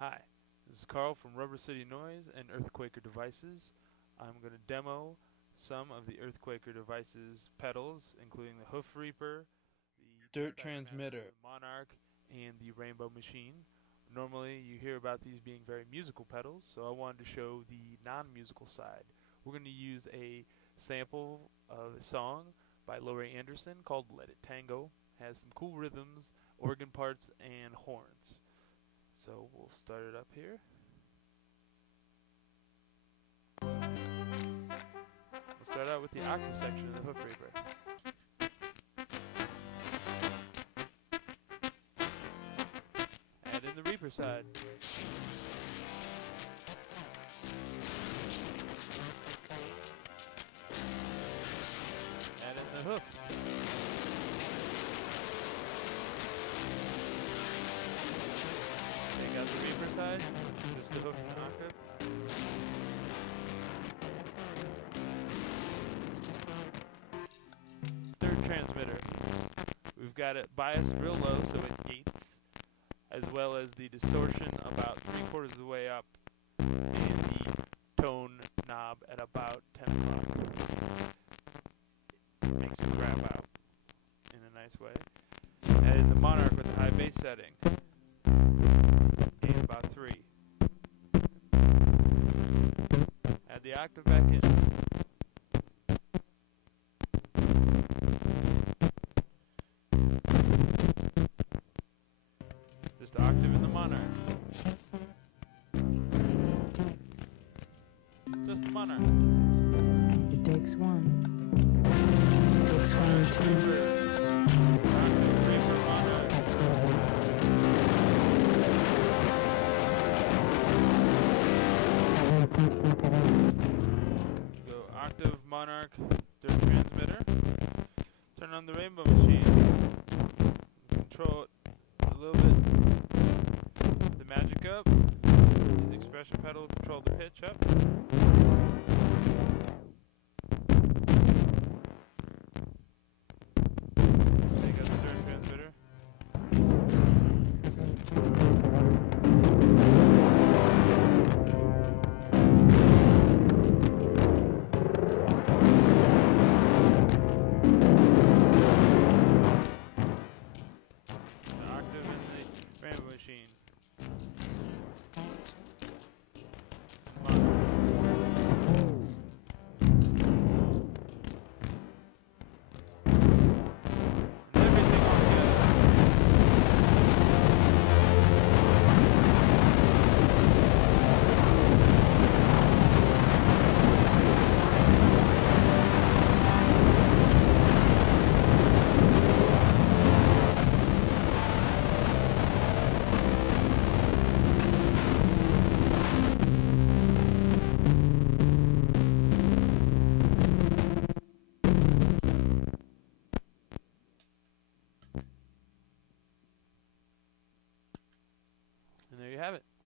Hi, this is Carl from Rubber City Noise and Earthquaker Devices. I'm going to demo some of the Earthquaker Devices pedals, including the Hoof Reaper, the Dirt Transmitter, the Monarch, and the Rainbow Machine. Normally you hear about these being very musical pedals, so I wanted to show the non-musical side. We're going to use a sample of a song by Laurie called Let It Tango. It has some cool rhythms, organ parts, and horns. So we'll start it up here. We'll start out with the octave section of the Hoof Reaper. Add in the Reaper side. Add in the Hoof. Take out the Reaper side, just the Hoof and the octave. Third transmitter. We've got it biased real low so it gates, as well as the distortion about 3/4 of the way up, and the tone knob at about 10 o'clock. Makes it grab out in a nice way. Add in the Monarch with the high bass setting. About 3. Add the octave back in. Just the octave in the Monarch. Just the Monarch. It takes one. It takes one, two. Reaper, Monarch. That's what I want. Go octave, Monarch, dirt transmitter. Turn on the Rainbow Machine. Control it a little bit. The magic up. Use the expression pedal to control the pitch up.